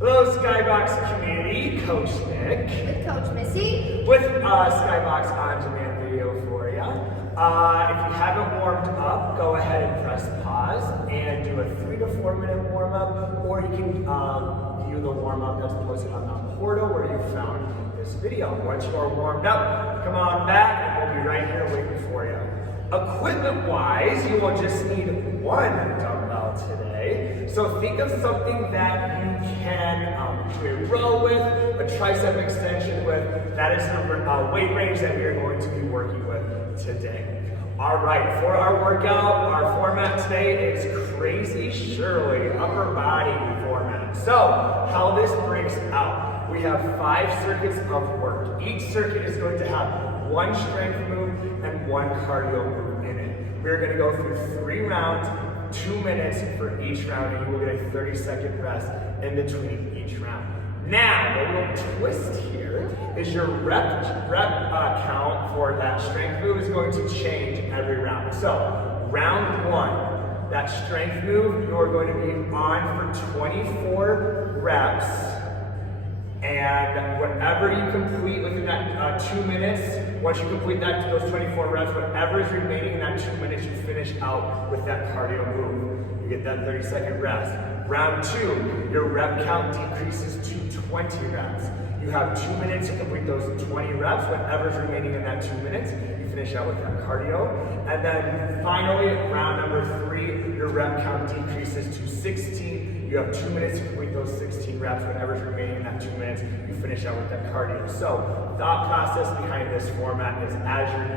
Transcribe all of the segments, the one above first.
Hello, Skybox community. Coach Nick. With Coach Missy. With Skybox On Demand video for you. If you haven't warmed up, go ahead and press pause and do a 3 to 4 minute warm up, or you can view the warm up that's posted on the portal where you found this video. Once you are warmed up, come on back and we'll be right here waiting for you. Equipment wise, you will just need one dumbbell today. So think of something that you can do a row with, a tricep extension with. That is the weight range that we are going to be working with today. All right, for our workout, our format today is Crazy Shirley, upper body format. So how this breaks out, we have 5 circuits of work. Each circuit is going to have one strength move and one cardio move in it. We're going to go through 3 rounds, 2 minutes for each round, and you will get a 30-second rest in between each round. Now, the little twist here is your rep count for that strength move is going to change every round. So, round 1, that strength move, you are going to be on for 24 reps. And whatever you complete within that 2 minutes, once you complete those 24 reps, whatever is remaining in that 2 minutes, you finish out with that cardio move. You get that 30-second rest. Round 2, your rep count decreases to 20 reps. You have 2 minutes to complete those 20 reps. Whatever's remaining in that 2 minutes, you finish out with that cardio. And then finally, round number 3, your rep count decreases to 16. You have 2 minutes to complete those 16 reps. Whatever's remaining in that 2 minutes, you finish out with that cardio. So, thought process behind this format is as your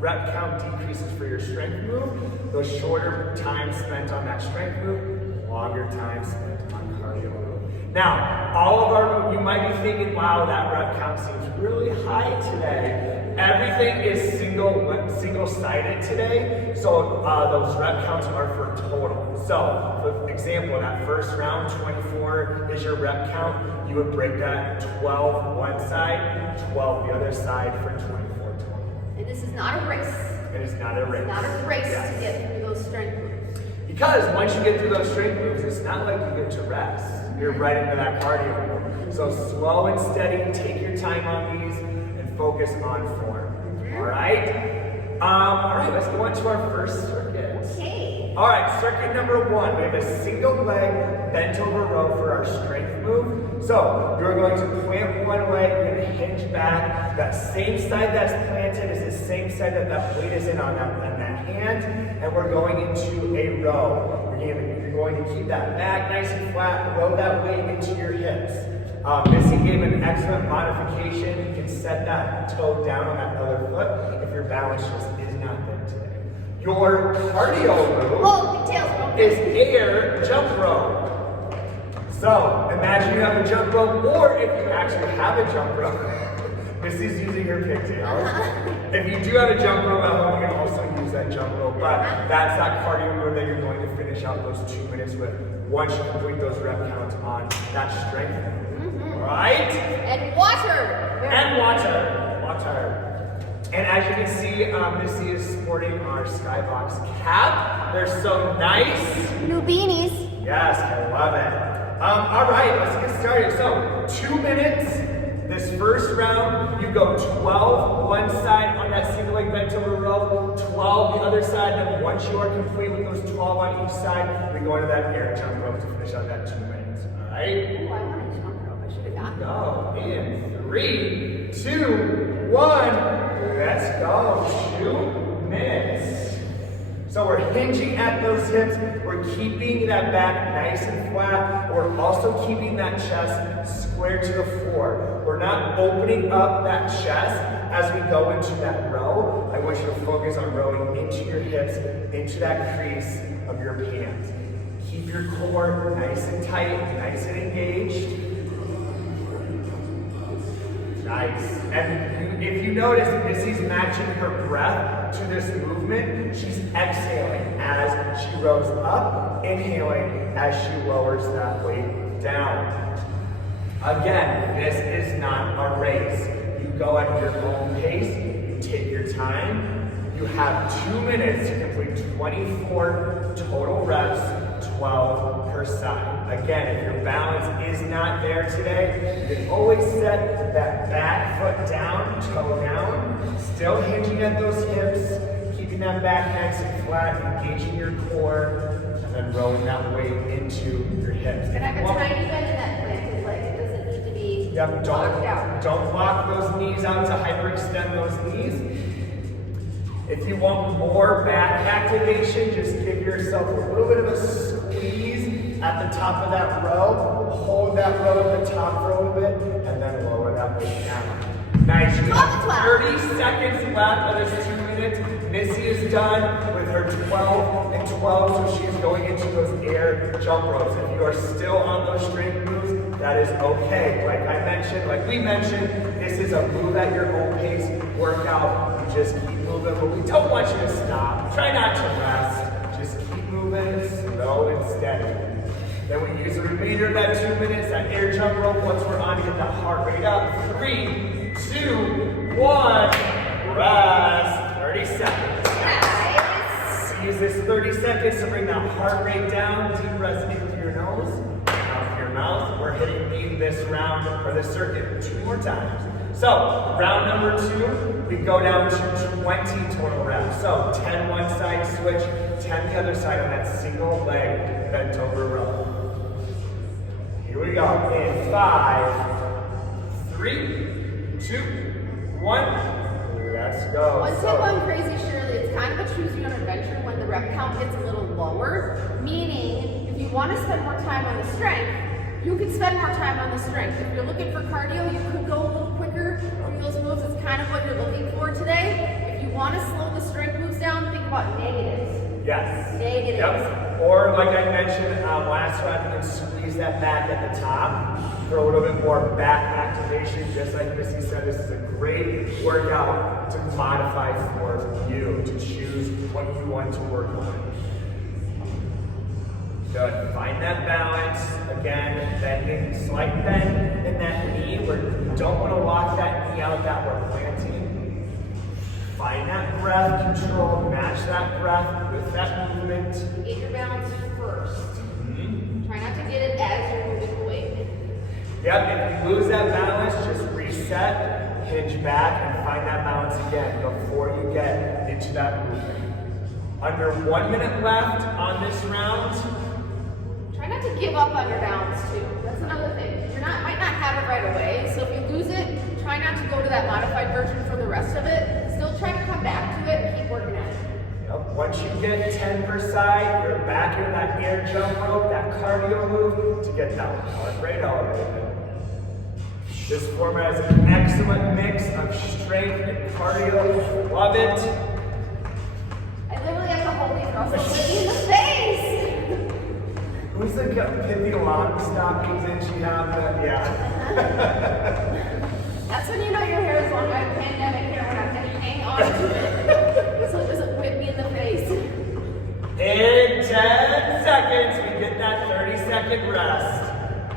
rep count decreases for your strength move, those shorter time spent on that strength move, longer time spent on cardio move. Now, all of our, you might be thinking, wow, that rep count seems really high today. Everything is single-sided today, so those rep counts are for total. So, for example, that first round, 24 is your rep count. You would break that 12 one side, 12 the other side for 24 total. And this is not a race. It is not a race. It's not a race Yes. to get through those strength moves. Because once you get through those strength moves, it's not like you get to rest. You're right into that cardio move. So slow and steady, take your time on these, and focus on form. All right? All right, let's go on to our first circuit. Okay. All right, circuit number 1, we have a single leg bent over row for our strength move. So you're going to plant one leg, you're going to hinge back. That same side that's planted is the same side that that weight is in on that hand, and we're going into a row. You're going to keep that back nice and flat, row that weight into your hips. Missy gave an excellent modification. You can set that toe down on that other foot if your balance just is not there today. Your cardio move is air jump rope. So imagine you have a jump rope, or if you actually have a jump rope, Missy's using her pigtails. If you do have a jump rope at home, you can also use that jump rope, but that's that cardio move that you're going to finish out those 2 minutes with once you complete those rep counts on that strength move. All right? And water. And water. And as you can see, Missy is sporting our Skybox cap. They're so nice. New beanies. Yes, I love it. All right, let's get started. So, 2 minutes. This first round, you go 12 one side on that single leg bent over row, 12 the other side. Then once you are complete with those 12 on each side, we go into that air jump rope to finish out that 2 minutes. All right? Oh, I want a jump rope. I should have gotten it. Go in 3, 2, 1. Let's go. 2 minutes. So we're hinging at those hips. We're keeping that back nice and flat. We're also keeping that chest square to the floor. We're not opening up that chest as we go into that row. I want you to focus on rowing into your hips, into that crease of your pants. Keep your core nice and tight, nice and engaged. Nice. And if you notice, Missy's matching her breath to this movement. She's exhaling as she rows up, inhaling as she lowers that weight down. Again, this is not a race. You go at your own pace, you take your time. You have 2 minutes to complete 24 total reps, 12 per side. Again, if your balance is not there today, you can always set that back foot down, toe down, still hinging at those hips, keeping that back nice and flat, engaging your core, and then rolling that weight into your hips. And I have a tiny bend in that planted leg. It doesn't need to be locked out. Don't lock those knees out to hyperextend those knees. If you want more back activation, just give yourself a little bit of a squeeze at the top of that row. Hold that row at the top for a little bit, and then lower that weight down. Nice. You have 30 seconds left of this 2 minutes. Missy is done with her 12 and 12, so she's going into those air jump ropes. If you are still on those strength moves, that is okay. Like we mentioned, this is a move at your own pace workout. You just keep moving, but we don't want you to stop. Try not to rest. Just keep moving, slow and steady. Then we use the remainder of that 2 minutes, that air jump rope. Once we're on, get that heart rate up. 3, 2, 1, rest. 30 seconds. Nice. Use this 30 seconds to bring that heart rate down. Deep breath in through your nose, out through your mouth. We're hitting this round or this circuit 2 more times. So, round number 2, we go down to 20 total reps. So, 10 one side switch, 10 the other side on that single leg bent over row. Here we go. In 5, 3, 2, 1. Let's go. One tip on crazy, Shirley, it's kind of a choose your own adventure when the rep count gets a little lower, meaning if you want to spend more time on the strength, you can spend more time on the strength. If you're looking for cardio, you could go a little quicker through those moves. It's kind of what you're looking for today. If you want to slow the strength moves down, think about negatives. Yes. Negatives. Yep. Or like I mentioned last round, you can squeeze that back at the top for a little bit more back activation. Just like Missy said, this is a great workout to modify for you, to choose what you want to work on. Good. Find that balance. Again, bending, slight bend in that knee. We don't want to lock that knee out that we're planting. Find that breath control, match that breath with that movement. Get your balance first. Try not to get it as you're moving the weight. Yep, if you lose that balance, just reset, hinge back, and find that balance again before you get into that movement. Under 1 minute left on this round. Try not to give up on your balance too. That's another thing. Might not have it right away, so if you lose it, try not to go to that modified version for the rest of it. Still try to come back to it and keep working at it. Yep. Once you get 10 per side, you're back into that air jump rope, that cardio move to get that heart rate elevated. This format is an excellent mix of strength and cardio. Love it. I literally have to hold these muscles in the face. Who's the pithy long stockings and she have that? Yeah. That's when you know your hair is long. I have pandemic hair when I can hang on to it so it doesn't whip me in the face. In 10 seconds, we get that 30-second rest.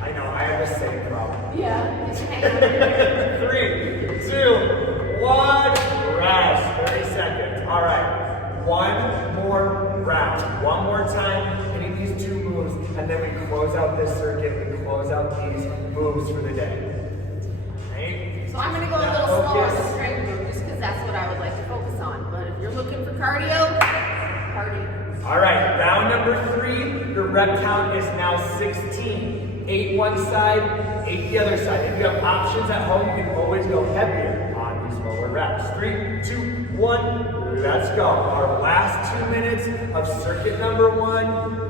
I know, I have the same problem. Yeah, just hang on to it. 3, 2, 1, rest. 30 seconds. All right, one more round. One more time, hitting these 2 moves, and then we close out this circuit. We close out these moves for the day. Right? So I'm going to go a little slower on the strength move just because that's what I would like to focus on. But if you're looking for cardio, cardio. All right, round number 3, your rep count is now 16. 8 one side, 8 the other side. If you have options at home, you can always go heavier on these lower reps. 3, 2, 1, let's go. Our last 2 minutes of circuit number 1.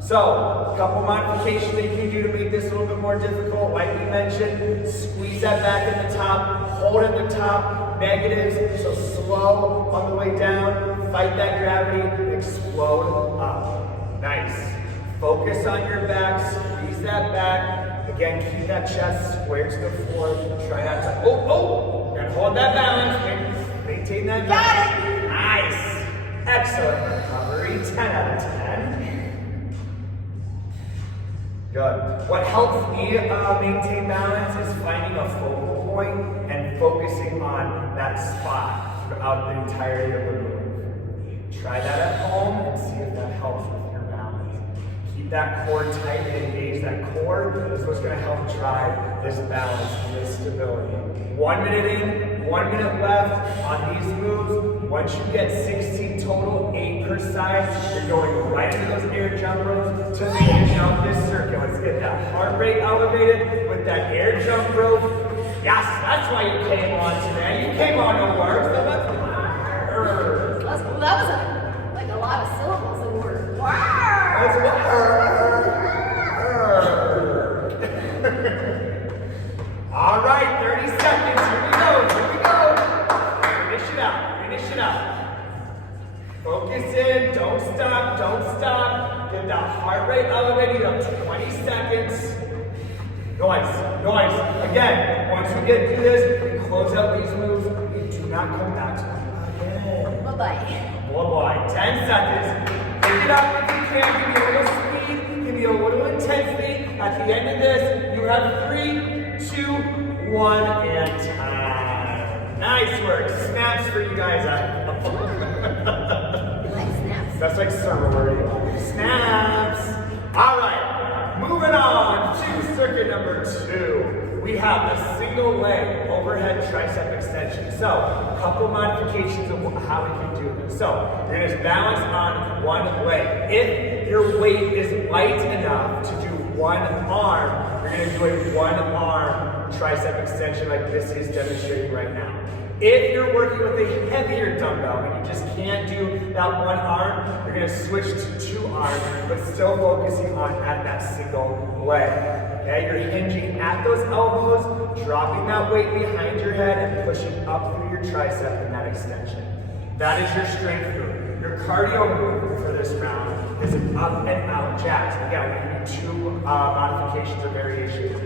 So, a couple modifications that you can do to make this a little bit more difficult. Like we mentioned, squeeze that back at the top, hold at the top, negatives, so slow on the way down, fight that gravity, explode up. Nice. Focus on your back, squeeze that back. Again, keep that chest square to the floor. Try not to, and hold that balance, maintain that balance. Got it. Nice. Excellent recovery, 10 out of 10. Good. What helps me maintain balance is finding a focal point and focusing on that spot throughout the entirety of the move. Try that at home and see if that helps with your balance. Keep that core tight and engage that core. This is what's going to help drive this balance and this stability. 1 minute in, 1 minute left on these moves. Once you get 16 total, 8 per side, you're going right into those air jump ropes to finish out this circuit. Let's get that heart rate elevated with that air jump rope. Yes, that's why you came on today. You came on to work, so let's Well, that was like a lot of syllables in word. Wow. That's all right, 30 seconds. Here we go. Here we go. Finish it out. Finish it out. Focus in. Don't stop. Don't stop. Get that heart rate elevated up to 20 seconds. Noise. Again, once we get through this, we close out these moves. We do not come back to them again. Bye-bye. 10 seconds. Pick it up if you can. Give me a little speed. Give me a little intensity. At the end of this, you have 3, 2, 1, and time. Nice work. Snaps for you guys. Like snaps. That's like sorority. Snaps. All right. Moving on to circuit number 2. We have a single leg overhead tricep extension. So, a couple modifications of how we can do this. So, you're going to balance on one leg. If your weight is light enough to do one arm, you're going to do a one arm tricep extension like this is demonstrating right now. If you're working with a heavier dumbbell and you just can't do that one arm, you're going to switch to 2 arms, but still focusing on at that single leg. Okay, you're hinging at those elbows, dropping that weight behind your head and pushing up through your tricep in that extension. That is your strength move. Your cardio move for this round is an up and out jacks. Again, we do 2 modifications or variations.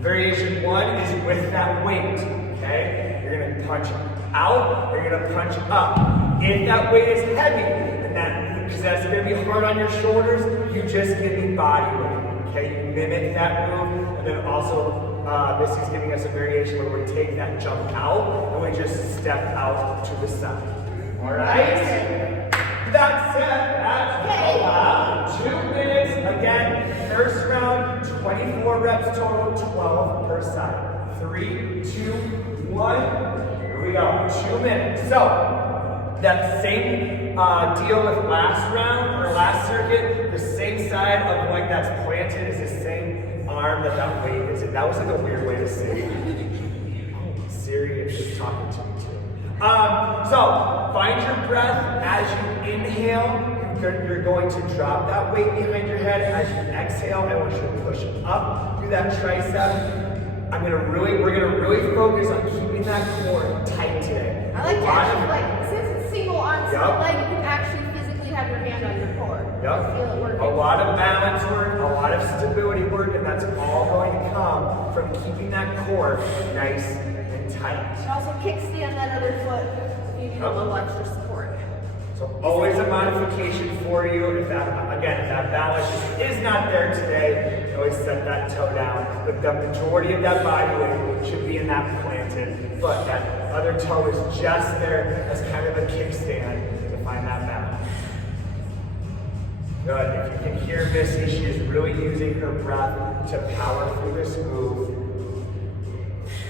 Variation 1 is with that weight. Okay, you're going to punch out, you're going to punch up. If that weight is heavy, and because that's going to be hard on your shoulders, you just give me body weight. Okay, you mimic that move, and then also Missy's giving us a variation where we take that jump out and we just step out to the side. All right, that's it. That's 2 minutes. Again, first round, 24 reps total, 12 per side. 3, 2, 1. Here we go. 2 minutes. So that same deal with last round or last circuit, the same side of the leg that's planted is the same arm that weight is in. That was like a weird way to say it. Oh, Siri is just talking to me too. So find your breath as you inhale. You're going to drop that weight behind your head. As you exhale, I want you to push up through that tricep. We're gonna really focus on keeping that core tight today. I like to actually, since it's single arm, single leg, you can actually physically have your hand on your core. Yep. Feel it working. A lot of balance work, a lot of stability work, and that's all going to come from keeping that core nice and tight. You can also kickstand that other foot if you need a little extra support. So always a modification for you. If that balance is not there today, always set that toe down. But the majority of that body weight should be in that planted foot. That other toe is just there as kind of a kickstand to find that balance. Good. If you can hear Missy, she is really using her breath to power through this move.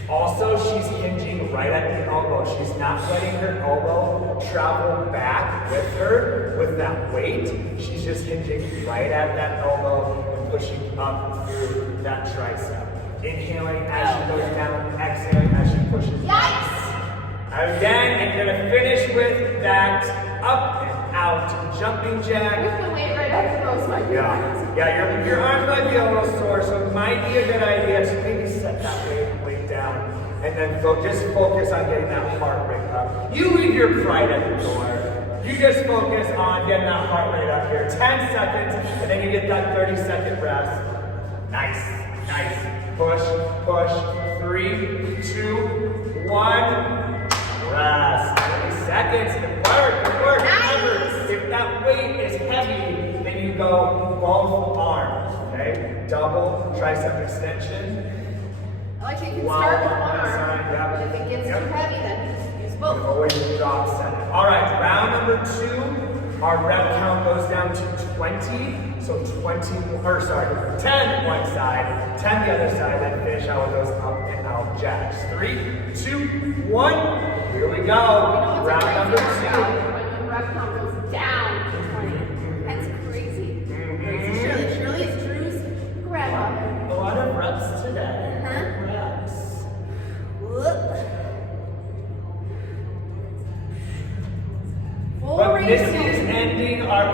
Also, she's hinging right at the elbow. She's not letting her elbow travel back with her with that weight. She's just hinging right at that elbow and pushing up through that tricep. Inhaling as she goes down, exhaling as she pushes up. Again, and you're gonna finish with that up and out jumping jack. You can wait right after those, my Yeah, your arms might be a little sore, so it might be a good idea to maybe set that weight down and then just focus on getting that heart rate up. You leave your pride at the door. You just focus on getting that heart rate up here. 10 seconds, and then you get that 30-second rest. Nice. Push. 3, 2, 1. Rest. 30 seconds. Good work. Remember, if that weight is heavy, then you go both arms. Okay? Double tricep extension. I like you can start with one arm, but if it gets too heavy, then use both. Always drop set. All right, round number 2. Our rep count goes down to 20. So 10 one side, 10 the other side, then finish out with those up and out jacks. 3, 2, 1. Here we go. Round number 2. When the rep count goes down to 20. That's crazy. Shirley is Drew's grandmother. A lot of reps today. Reps. But this is ending our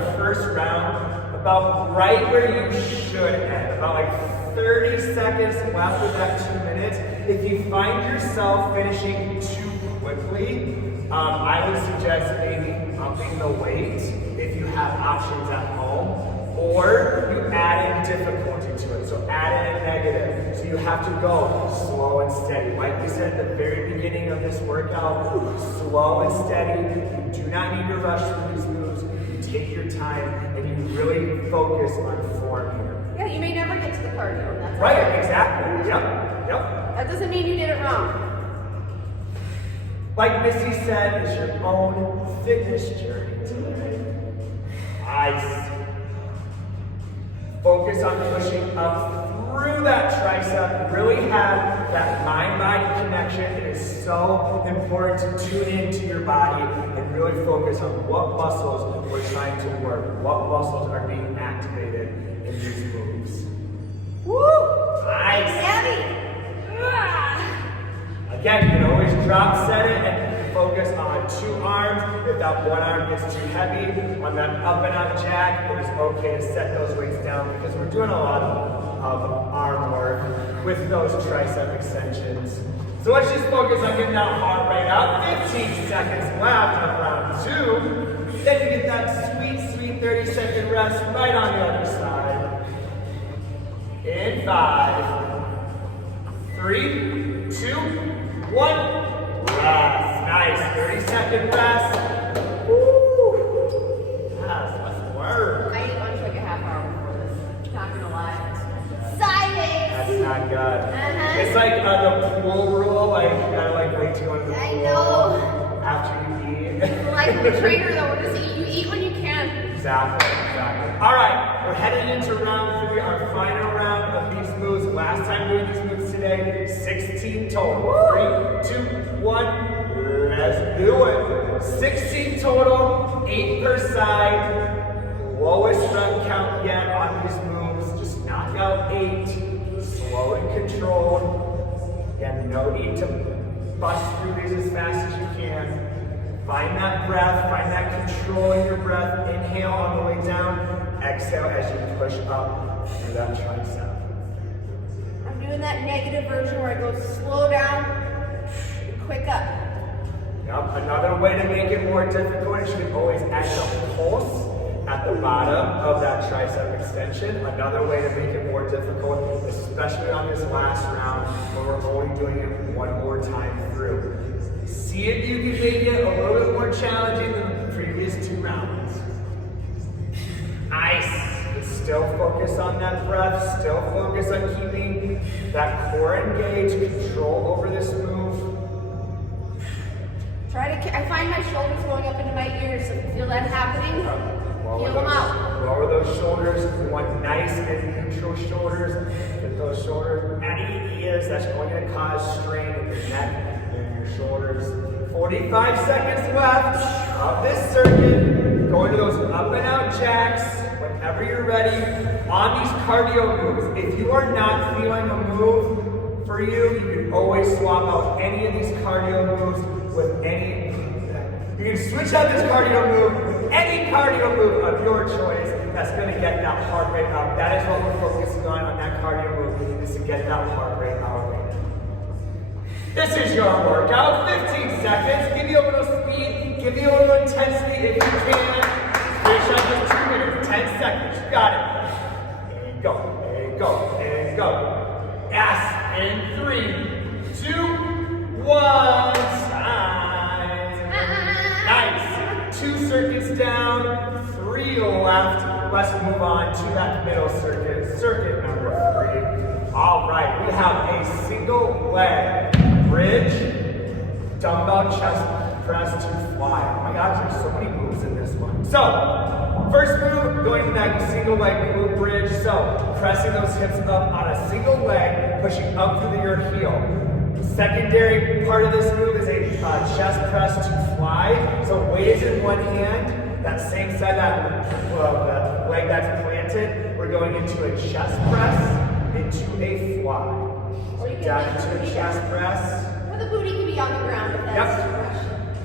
the first round about right where you should end. About like 30 seconds left with that 2 minutes. If you find yourself finishing too quickly, I would suggest maybe upping the weight if you have options at home. Or you add in difficulty to it, so add in a negative. So you have to go slow and steady. Like we said at the very beginning of this workout, slow and steady. You do not need to rush through these moves. You take your time and you really focus on form here. Yeah, you may never get to the cardio. That's Right, okay. exactly. Yep. That doesn't mean you did it wrong. Like Missy said, it's your own fitness journey today. Nice. Focus on pushing up through that tricep. Really have that mind-body connection. It is so important to tune into your body and really focus on what muscles we're trying to work, what muscles are being activated in these moves. Woo! Nice. Heavy. Again, you can always drop set it and focus on 2 arms. If that one arm gets too heavy, on that up and out jack, it is okay to set those weights down because we're doing a lot of arm work with those tricep extensions. So let's just focus on getting that heart rate up. 15 seconds left of round 2. Then you get that sweet 30-second rest right on the other side. In 5, 3, 2, 1. Rest. Nice. 30-second rest. Woo. Yes, let's work. I ate lunch like a half hour before this. Not gonna lie. Science! That's not good. It's like the pool rule, like you gotta like wait to go to the pool I know. after you eat. Like the trainer though, we're just you eat when you can. Exactly. All right, we're heading into round 3, our final round of these moves. Last time doing these moves today, 16 total. 3, 2, 1, let's do it. 16 total, 8 per side. Lowest rep count yet on these moves. Just knock out 8, slow and controlled. Again, no need to bust through these as fast as you can. Find that breath, find that control in your breath. Inhale on the way down, exhale as you push up through that tricep. I'm doing that negative version where I go slow down and quick up. Yep. Another way to make it more difficult is you can always add the pulse at the bottom of that tricep extension. Another way to make it more difficult, especially on this last round when we're only doing it one more time through. See if you can make it a little bit more challenging than the previous 2 rounds. Nice. But still focus on that breath. Still focus on keeping that core engaged. Control over this move. I find my shoulders going up into my ears. So if you feel that happening, feel them out. Lower those shoulders. You want nice and neutral shoulders. Get those shoulders out of your ears. That's going to cause strain in your neck and your shoulders. 45 seconds left of this circuit. Going to those up and out jacks whenever you're ready. On these cardio moves, if you are not feeling a move for you, you can always swap out any of these cardio moves with any. You can switch out this cardio move with any cardio move of your choice that's going to get that heart rate up. That is what we're focusing on that cardio move, is to get that heart rate elevated. This is your workout. 15 seconds. Give you a little speed. Give you a little intensity if you can. Finish up this 2 minutes. 10 seconds. You got it. And go. And go. And go. Yes. In 3, 2, 1. Time. Nice. 2 circuits down. 3 left. Let's move on to that middle circuit. Circuit number 3. All right. We have a single leg bridge, dumbbell chest press to fly. Oh my gosh, there's so many moves in this one. So, first move, going to that single leg glute bridge. So, pressing those hips up on a single leg, pushing up through your heel. Secondary part of this move is a chest press to fly. So weight is in one hand, that same side, that leg that's planted, we're going into a chest press, into a fly. Or you can Down into a chest press. Or the booty can be on the ground if that's too much.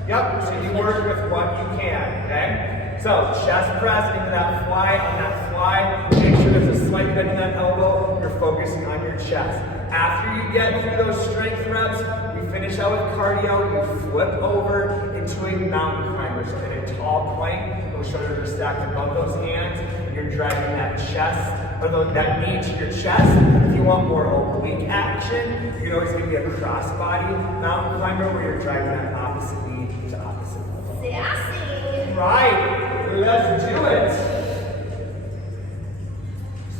Yep, so you work with what you can, okay? So chest press into that fly, on that fly, make sure there's a slight bend in that elbow, you're focusing on your chest. After you get through those strength reps, we finish out with cardio, you flip over into a mountain climber. So in a tall plank, those shoulders are stacked above those hands, and you're driving that chest, or that knee to your chest. If you want more oblique action, you can always give me a crossbody mountain climber where you're driving that opposite knee to opposite elbow. Sassy. Right, let's do it.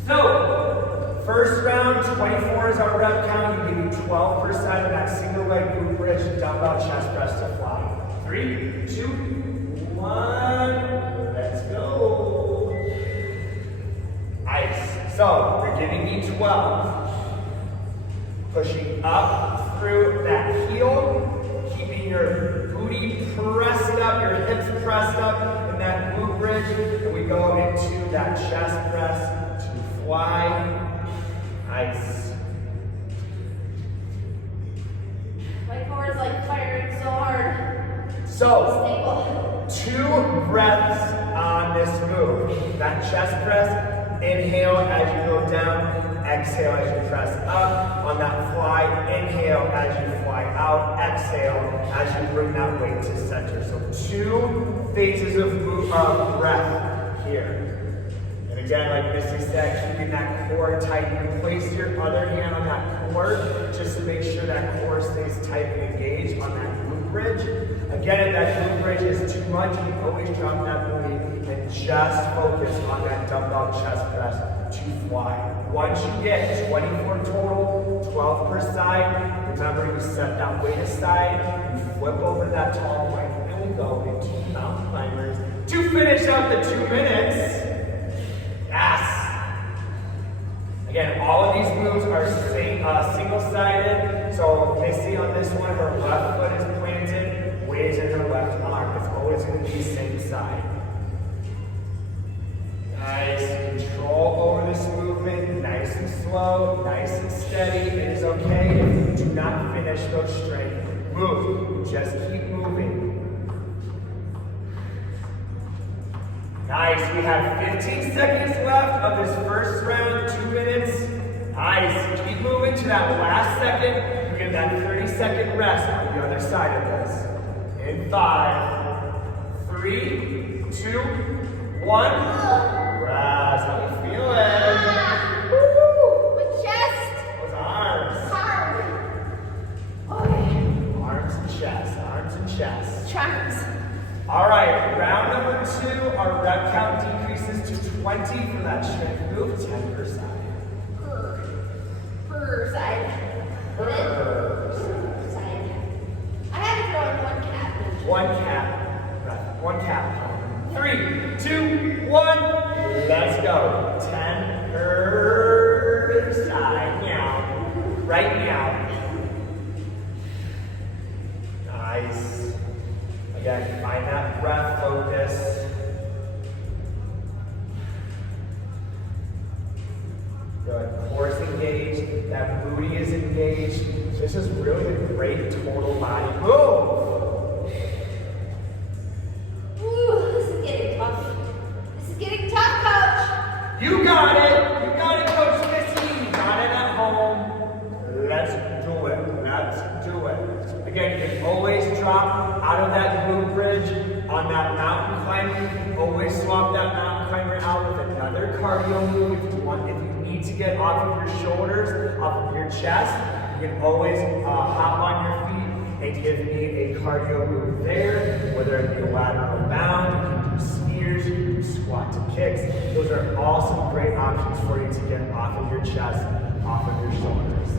So, first round, 24 is our rep count. You give me 12% of that single leg glute bridge, dumbbell chest press to fly. 3, 2, 1, let's go. Nice. So, you're giving me 12. Pushing up through that heel, keeping your booty pressed up, your hips pressed up in that glute bridge, and we go into that chest press to fly. Nice. My core is like firing so hard. So, Stable. 2 breaths on this move. That chest press, inhale as you go down, exhale as you press up. On that fly, inhale as you fly out, exhale as you bring that weight to center. So 2 phases of breath here. And again, like Missy said, keeping that core tight. You can place your other hand on that core just to make sure that core stays tight and engaged on that glute bridge. Again, if that glute bridge is too much, you can always drop that booty and just focus on that dumbbell chest press to fly. Once you get 24 total, 12 per side, remember you set that weight aside, you flip over that tall plank, and we go into mountain climbers to finish out the 2 minutes. Yes! Again, all of these moves are single-sided. So Missy on this one, her left foot is planted, weight is in her left arm. It's always going to be same side. Nice. Control over this movement. Nice and slow, nice and steady. It is okay if you do not finish those strength moves. Just keep moving. Nice. We have 15 seconds left of this first round, 2 minutes. Nice. Keep moving to that last second. We have that 30-second rest on the other side of this. In 5, 3, 2, 1. Rest. How you feeling? Woo! My chest. Those arms. Hard. Okay. Arms and chest. Arms and chest. Charms. All right. Round number 2. Our rep count decreases to 20 for that strength move. 10 per side. Per side. Per Side. I had to throw in 1 cat. One cap. Right. 1 cap. 3, 2, 1. Let's go. 10 per side. Now. Right now. Nice. Again, find that breath focus. Good. Core is engaged. That booty is engaged. This is really a great total body move. Ooh, this is getting tough. This is getting tough, Coach. You got it. You got it, Coach Missy. You got it at home. Let's do it. Let's do it. Again, you can always drop out of that glute bridge on that mountain climber. You can always swap that mountain climber out with another cardio move if you want. If you need to get off of your shoulders, off of your chest, you can always hop on your feet and give me a cardio move there, whether it be a lateral bound, you can do skiers, you can do squat to kicks. Those are all some great options for you to get off of your chest, off of your shoulders.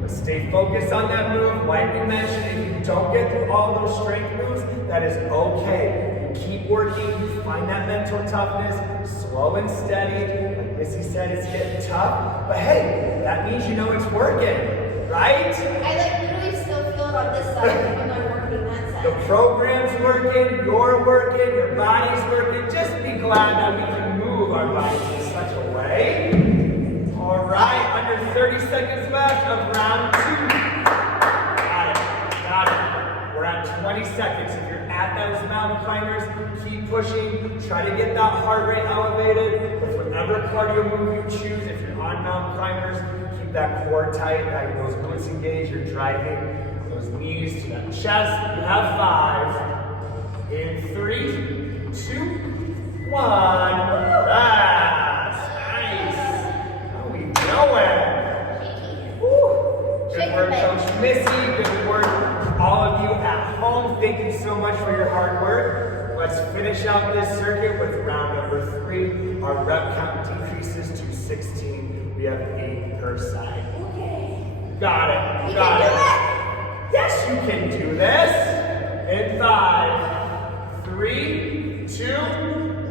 But stay focused on that move. Like we mentioned, if you don't get through all those strength moves, that is okay. keep working, find that mental toughness, slow and steady. Like Missy said, it's getting tough, but hey, that means you know it's working, right? I like literally still feel it on this side even though I'm working that side. The program's working, you're working, your body's working. Just be glad that we can move our bodies in such a way. All right, under 30 seconds left of round 2. Got it. We're at 20 seconds. If you're at those mountain climbers, keep pushing. Try to get that heart rate elevated with whatever cardio move you choose. If you're on mountain climbers, keep that core tight, having those glutes engaged. You're driving those knees to that chest. You have 5. In 3, 2, 1. That's nice. How we going? Woo. Good work, Coach Missy. Good work, all of you at home. Thank you so much for your hard work. Let's finish out this circuit with round number 3. Our rep count decreases to 16. We have 8 per side. Okay. Got it. You Got can it. do it. Yes, you can do this. In 5, 3, 2,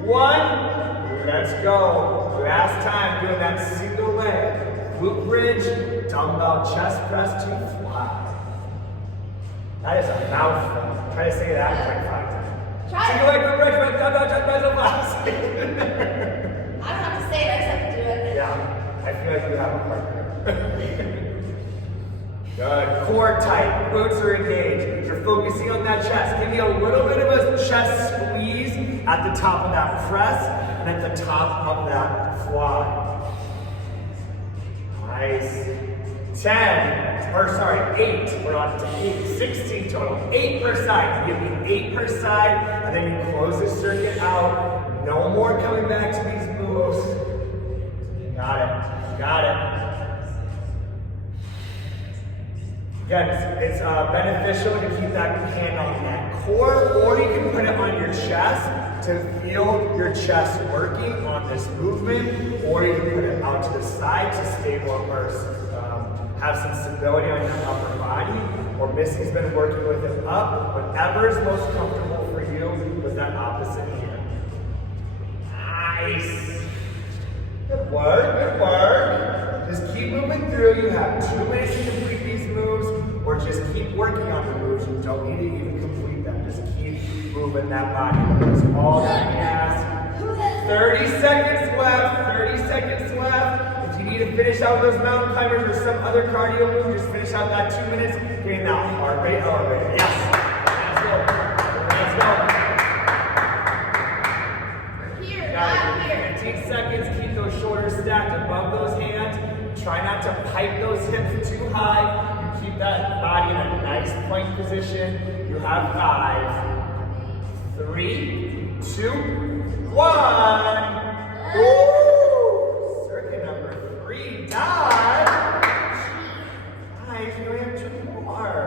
1. Let's go. Last time doing that single leg. Glute bridge, dumbbell chest press to fly. That is a mouthful. Try to say that 25 times. Try Single leg glute bridge, dumbbell chest press to fly. I don't have to say it, I just have to do it. Yeah, I feel like you have a partner. Good. Core tight, glutes are engaged. You're focusing on that chest. Give me a little bit of a chest squeeze at the top of that press and at the top of that fly. Nice. 8. We're on to 8. 16 total. 8 per side. Give me 8 per side, and then you close the circuit out. No more coming back to these moves. Got it. Got it. Again, it's beneficial to keep that hand on that core, or you can put it on your chest to feel your chest working on this movement, or you can put it out to the side to stable or have some stability on your upper body, or Missy's been working with it up. Whatever is most comfortable for you with that opposite hand. Nice. Good work, good work. Just keep moving through. You have 2 minutes to complete these moves, or just keep working on the moves. You don't need to even complete them. Just keep moving that body. That's all that we ask. 30 seconds left. 30 seconds left. If you need to finish out those mountain climbers or some other cardio move, just finish out that 2 minutes, getting that heart rate elevated. Yes. Let's go. Let's go. Here, Got not it. here. 15 seconds. Keep those shoulders stacked above those hands. Try not to pipe those hips too high. You keep that body in a nice plank position. You have 5, 3, 2, 1. Woo! Circuit number 3 done. Nice. We only have 2 more.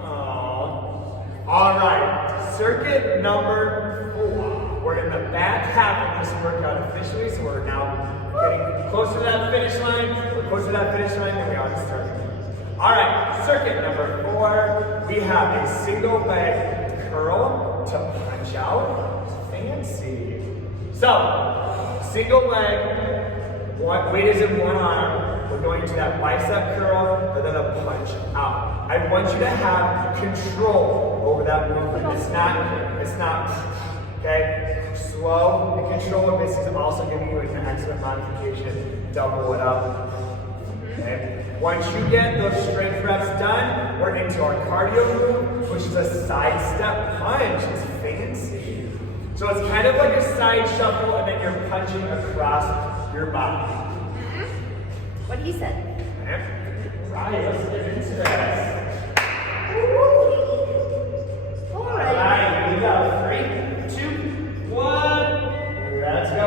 Aww. All right. Circuit number 4. We're in the back half of this workout officially, so we're now getting closer to that finish line. We're closer to that finish line than we are to start. All right, circuit number 4. We have a single leg curl to punch out. Fancy. So, single leg, weight is in one arm. We're going to that bicep curl and then a punch out. I want you to have control over that movement. It's not, okay? Slow and control. This is also giving you an excellent modification. Double it up. Okay? Once you get those strength reps done, we're into our cardio move, which is a side step punch. It's fancy. So it's kind of like a side shuffle, and then you're punching across your body. What he said. Okay? Right, let's get into this. All right, here we go. 3, 2, 1. Let's go.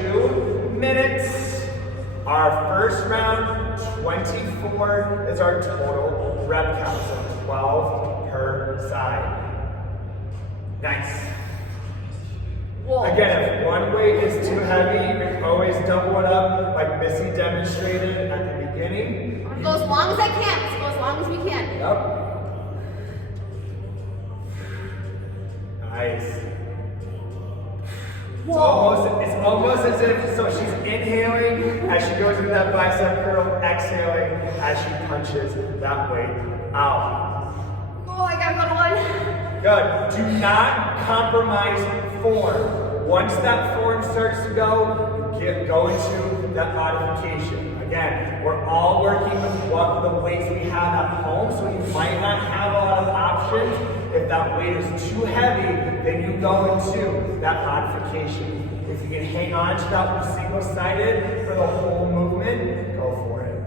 2 minutes. Our first round, 24 is our total rep count, so 12 per side. Nice. Whoa. Again, if one weight is too heavy, you can always double it up, like Missy demonstrated at the beginning. Go as long as I can. Let's go as long as we can. Yep. Nice. It's almost as if, so she's inhaling as she goes into that bicep curl, exhaling as she punches that weight out. Oh, I got another one. Good. Do not compromise form. Once that form starts to go into that modification. Again, we're all working with what the weights we have at home, so you might not have a lot of options. If that weight is too heavy, then you go into that modification. If you can hang on to that single-sided for the whole movement, go for it.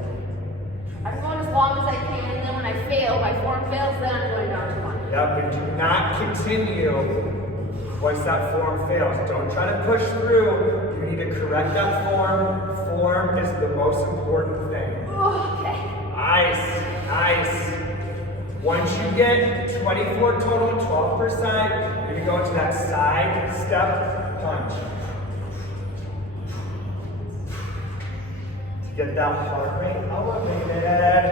I'm going as long as I can, and then when I fail, my form fails, then I'm going down to 1. Yep, and do not continue once that form fails. Don't try to push through. You need to correct that form. Form is the most important thing. Okay. Nice, nice. Once you get 24 total, 12 per side, you're gonna go into that side step punch. To get that heart rate elevated.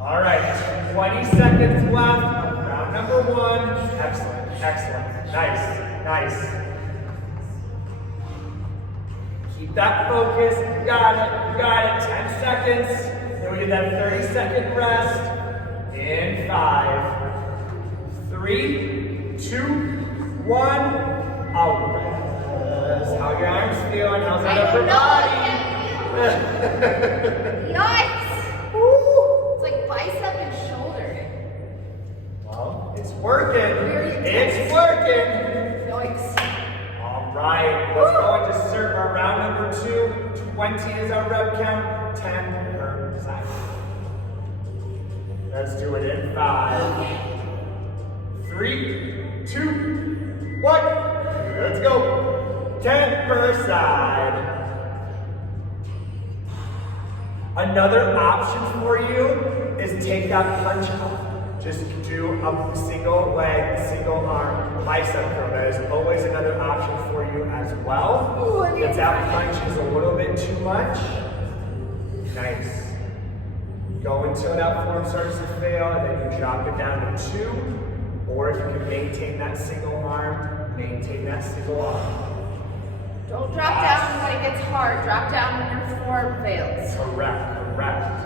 All right, 20 seconds left of round number 1. Excellent, excellent, nice, nice. Keep that focus, you got it, 10 seconds. Then we get that 30-second rest. In 5, 3, 2, 1. I'll rest. How your arms feeling? How's that upper body? Yikes! It's like bicep and shoulder. Well, it's working. It's working. Yikes. All right, let's go into our round number 2. 20 is our rep count. 10 per side. Let's do it in 5, 3, 2, 1. Let's go. 10 per side. Another option for you is take that punch out. Just do a single leg, single arm bicep curl. That is always another option for you as well. If that punch is a little bit too much, nice. Go until that form starts to fail, and then you drop it down to 2. Or if you can maintain that single arm, maintain that single arm. Don't drop down when it gets hard. Drop down when your form fails. Correct.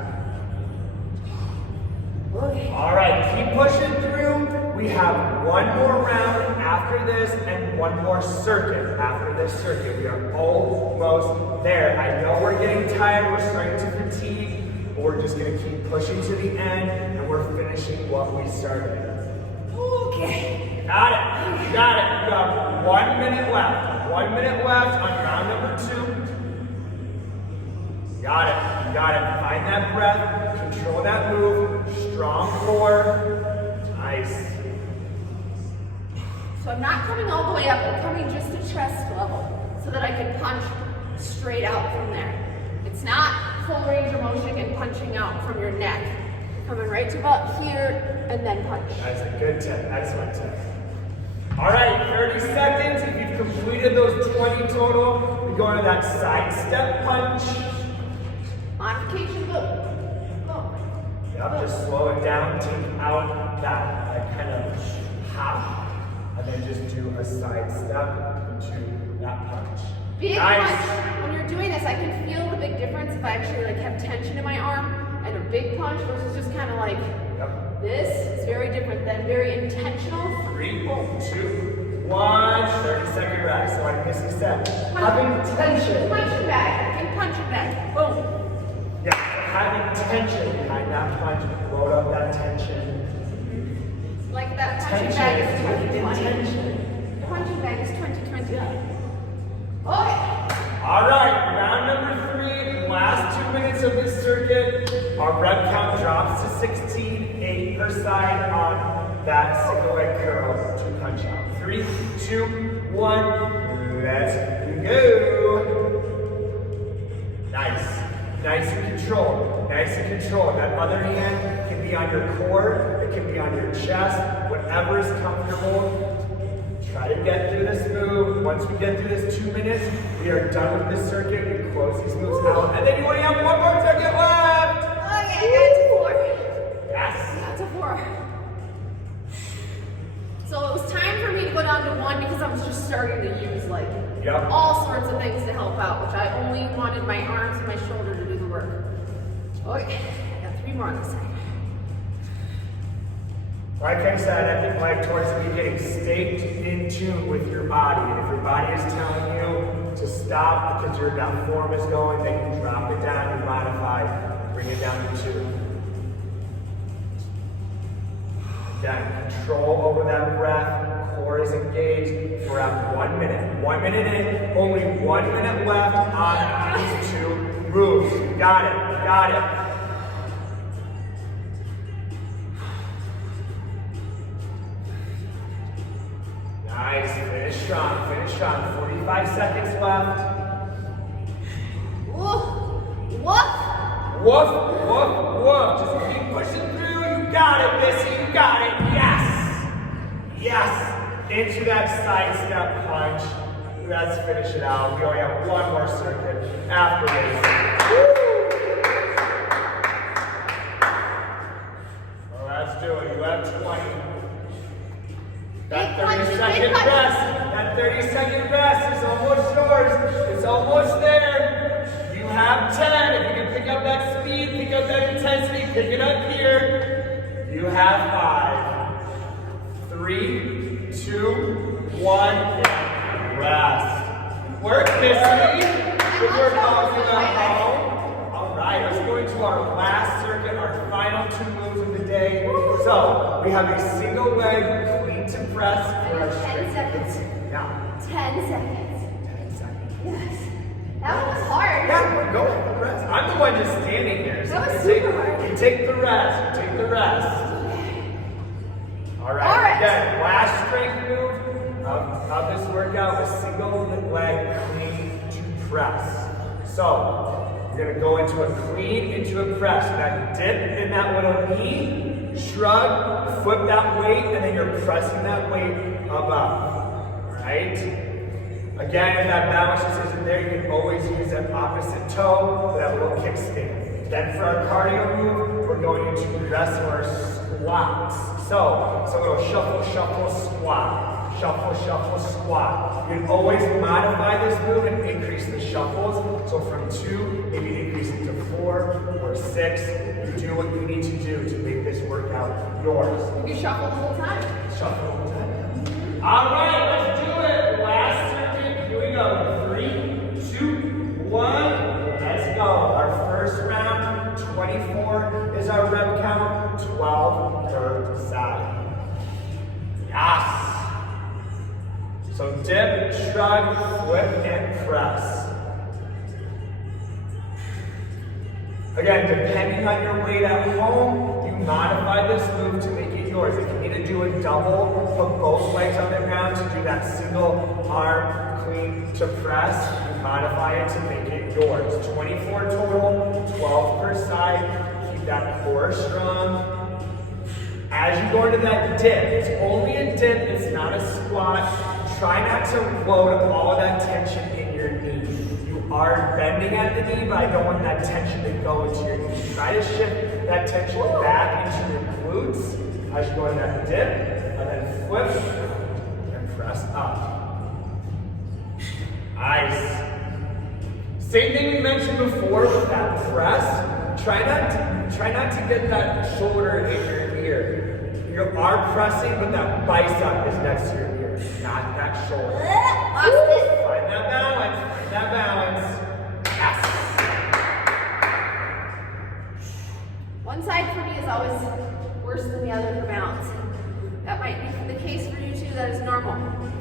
Okay. All right, keep pushing through. We have one more round after this and one more circuit after this circuit. We are almost there. I know we're getting tired, we're starting to fatigue, but we're just gonna keep pushing to the end and we're finishing what we started. Okay. Got it. You got 1 minute left. 1 minute left on round number 2. Got it. Find that breath. Control that move. Strong core. Nice. So I'm not coming all the way up. I'm coming just to chest level so that I can punch straight out from there. It's not full range of motion and punching out from your neck. Coming right to about here and then punch. That's a good tip. Excellent tip. All right, 30 seconds. If you've completed those 20 total, we go into that side step punch. Modification, go. Yep, just slow it down, take out that kind of hop, and then just do a side step into that punch. Big Nice. punch. When you're doing this, I can feel the big difference if I actually have tension in my arm and a big punch versus just kind of like this. It's very different than very intentional. 3, 2, 1. 30-second rest. So I missed a step. Having tension. Punching back. And punching back. Boom. Yeah, having tension behind that punch. Load up that tension. Like that punching bag is 2020. Punching bag is 2020. Okay. All right, round number 3, last 2 minutes of this circuit. Our rep count drops to 16, 8 per side on that single leg curl to punch out. 3, 2, 1, let's go. Nice and controlled. That other hand can be on your core, it can be on your chest, whatever is comfortable. Try to get through this move. Once we get through this 2 minutes, we are done with this circuit. We close these moves out. And then you only have 1 more circuit left. Okay, I got it to 4. Yes. Got to 4. So it was time for me to go down to 1 because I was just starting to use like all sorts of things to help out, which I only wanted my arms and my shoulder to do the work. Okay, I got 3 more on this side. Like I said, I think like towards the beginning, stay in tune with your body. If your body is telling you to stop because your down form is going, then you drop it down, you modify, bring it down to 2. Again, control over that breath, core is engaged. We're at 1 minute. 1 minute in, only 1 minute left on these 2 moves. You got it, you got it. Nice, finish strong, finish strong. 45 seconds left. Woof, woof. Woof, woof, woof. Just keep pushing through. You got it, Missy, you got it. Yes, yes. Into that side step punch. Let's finish it out. We only have 1 more circuit after this. Woo! Well, let's do it. You have 20. That 30-second rest, that 30-second rest is almost yours. It's almost there. You have 10. If you can pick up that speed, pick up that intensity, pick it up here. You have 5, 3, 2, 1, and rest. Work, Missy. Good work all through the home. All right, let's go into our last circuit, our final 2 moves of the day. So we have a single leg clean to press for our 10 seconds. Yeah. 10 seconds. 10 seconds. Yes. That one was hard. Yeah, we're going for the rest. I'm the one just standing here. So That was you super hard. You take the rest. You take the rest. All right. All right. Again, last strength move of this workout is single leg clean to press. So we're going to go into a clean, into a press. That dip in that little knee, shrug, flip that weight, and then you're pressing that weight above. Right? Again, if that balance just isn't there, you can always use that opposite toe for that little kickstand. Then for our cardio move, we're going into wrestler squats. So it's a little shuffle, shuffle, squat. Shuffle, shuffle, squat. You can always modify this move and increase the shuffles. So from 2, maybe increase it to 4 or 6. You do what you need to do to make this workout yours. You can shuffle the whole time. Shuffle the whole time. All right, let's do it. Last circuit. Here we go. 3, 2, 1. Let's go. Our first round, 24 is our rep count, 12 per side. Yes. So dip, shrug, flip, and press. Again, depending on your weight at home, you modify this move to make it yours. If you need to do a double, put both legs on the ground to do that single arm clean to press, you modify it to make it yours. 24 total, 12 per side. Keep that core strong. As you go into that dip, it's only a dip, it's not a squat. Try not to load all of that tension in your knee. You are bending at the knee, but I don't want that tension to go into your knee. Try to shift that tension back into your glutes as you go in that dip, and then flip and press up. Nice. Same thing we mentioned before with that press. Try not to get that shoulder in your ear. You are pressing, but that bicep is next to your ear, not that shoulder. Find that balance. Find that balance. Yes. One side for me is always worse than the other for balance. That might be the case for you too. That is normal.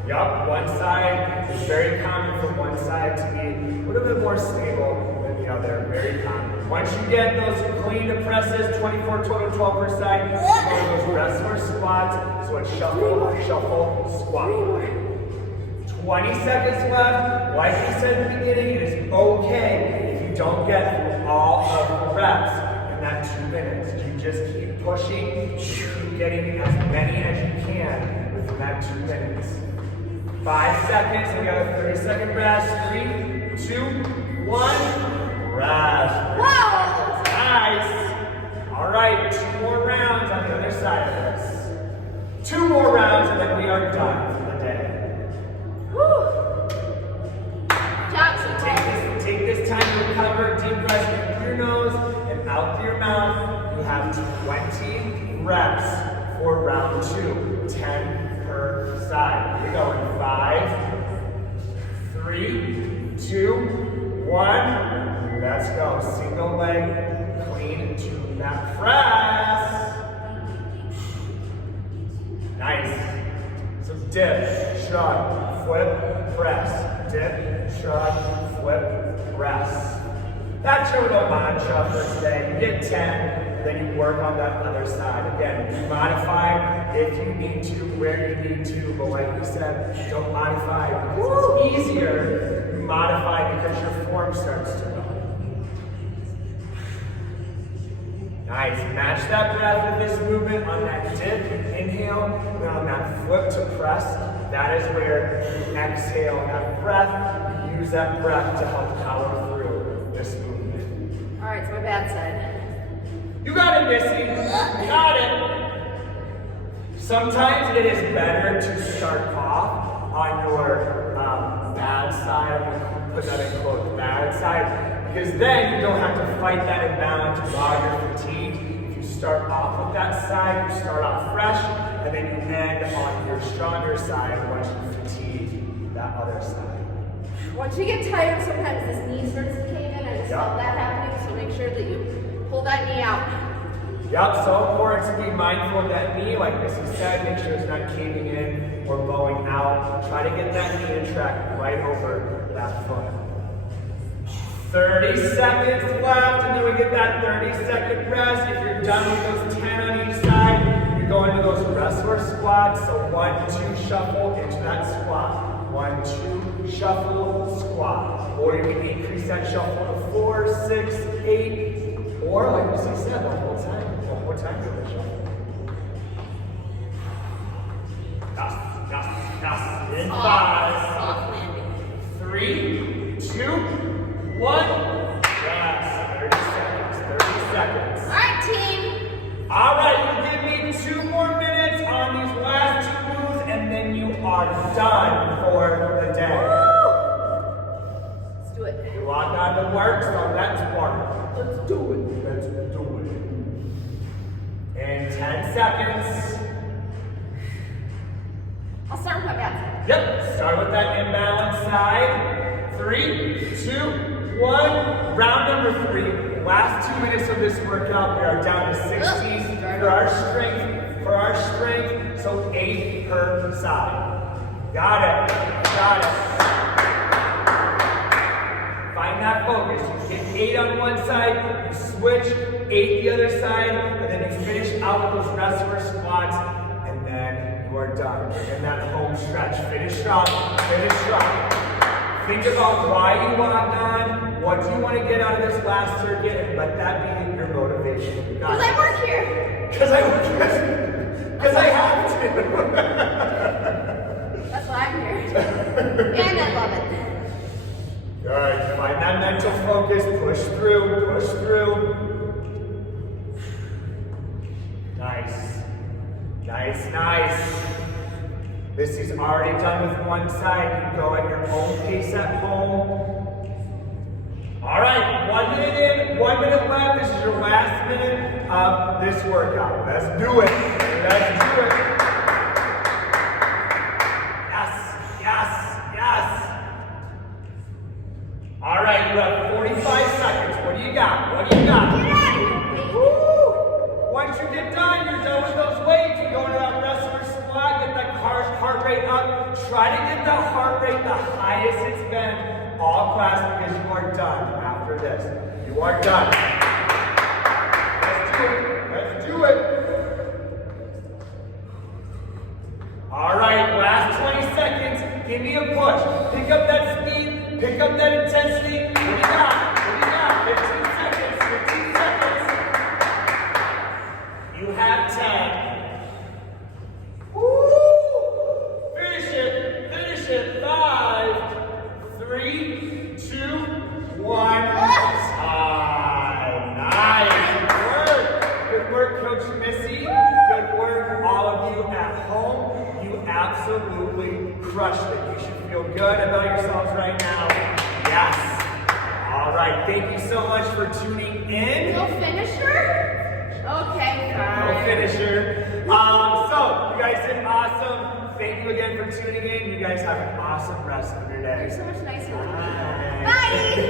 Yup, one side is very common for one side to be a little bit more stable than the other. Very common. Once you get those clean presses, 24 total, 12 per side, go to those wrestler squats. So it's shuffle, shuffle, squat. 20 seconds left. Like we said in the beginning, it is okay if you don't get through all of the reps in that 2 minutes. You just keep pushing, keep getting as many as you can within that 2 minutes. 5 seconds, we got a 30-second rest. 3, 2, 1. Rest. Wow! Nice. All right, 2 more rounds on the other side of this. 2 more rounds and then we are done for the day. Woo. Job, Take this time to recover. Deep breath in through your nose and out through your mouth. You have 20 reps for round 2. 10 per side. Here we go in 5, 3, 2, 1. Let's go. Single leg clean to that press. Nice. So dip, shrug, flip, press. Dip, shrug, flip, press. That's your little mantra for today. You get 10, then you work on that other side. Again, you modify if you need to, where you need to, but like we said, don't modify because it's easier. You modify because your form starts to go. Nice. Match that breath with this movement on that dip, inhale, and on that flip to press. That is where you exhale that breath. Use that breath to help power through this movement. All right, it's my bad side. You got it, Missy. You got it. Sometimes it is better to start off on your bad side. I'm going to put that in quotes, bad side. Because then you don't have to fight that imbalance while you're fatigued. If you start off with that side, you start off fresh, and then you end on your stronger side once you fatigue that other side. Once you get tired, sometimes this knee starts to cave in. I just felt that happening, so make sure that you pull that knee out. Yep, so important to be mindful of that knee. Like Missy said, make sure it's not caving in or bowing out. Try to get that knee to track right over that foot. 30 seconds left, and then we get that 30-second rest. If you're done with those 10 on each side, you go into those wrestler squats. So 1, 2, shuffle into that squat. 1, 2, shuffle, squat. Or you can increase that shuffle to 4, 6, 8, or like Missy said, the whole time. One more time for the shuffle. Yes. In 5, 3, 2, 1. Yes. 30 seconds. All right, team. All right, you give me 2 more minutes on these last 2 moves, and then you are done for the day. Woo! Let's do it. You lock on to work, so let's work. Let's do it. Let's do it. In 10 seconds. I'll start with my bad side. Yep, start with that imbalanced side. 3, 2, 1. Round number 3. Last 2 minutes of this workout. We are down to 60 for our strength. So 8 per side. Got it. Find that focus. You get 8 on one side, you switch, 8 the other side, and then you finish out with those wrestler squats, and then you are done. You're in that home stretch. Finish strong. Think about why you logged on, what do you want to get out of this last circuit, and let that be your motivation. Because I work here. Because I have to. That's why I'm here. And I love it. All right, find that mental focus, push through. Nice. Missy's already done with one side. You go at your own pace at home. All right, 1 minute in, 1 minute left. This is your last minute of this workout. Let's do it. Yes. All right, you have 45 seconds. What do you got? Get out of here. Woo! Once you get done, you're done with those weights. You go into that wrestler squat, get that heart rate up. Try to get the heart rate the highest it's been all class because you are done after this. You are done. Let's do it. All right, last 20 seconds. Give me a push. Pick up that speed. Pick up that intensity. What do you got? 15 seconds. You have 10. Woo! Finish it. 5, 3, 2, 1. Time. Nice. Good work, Coach Missy. Good work, all of you at home. crushed it. You should feel good about yourselves right now. Yes. All right. Thank you so much for tuning in. No finisher? Okay, fine. No finisher. So, you guys did awesome. Thank you again for tuning in. You guys have an awesome rest of your day. You're so much nicer than me. Bye. Bye!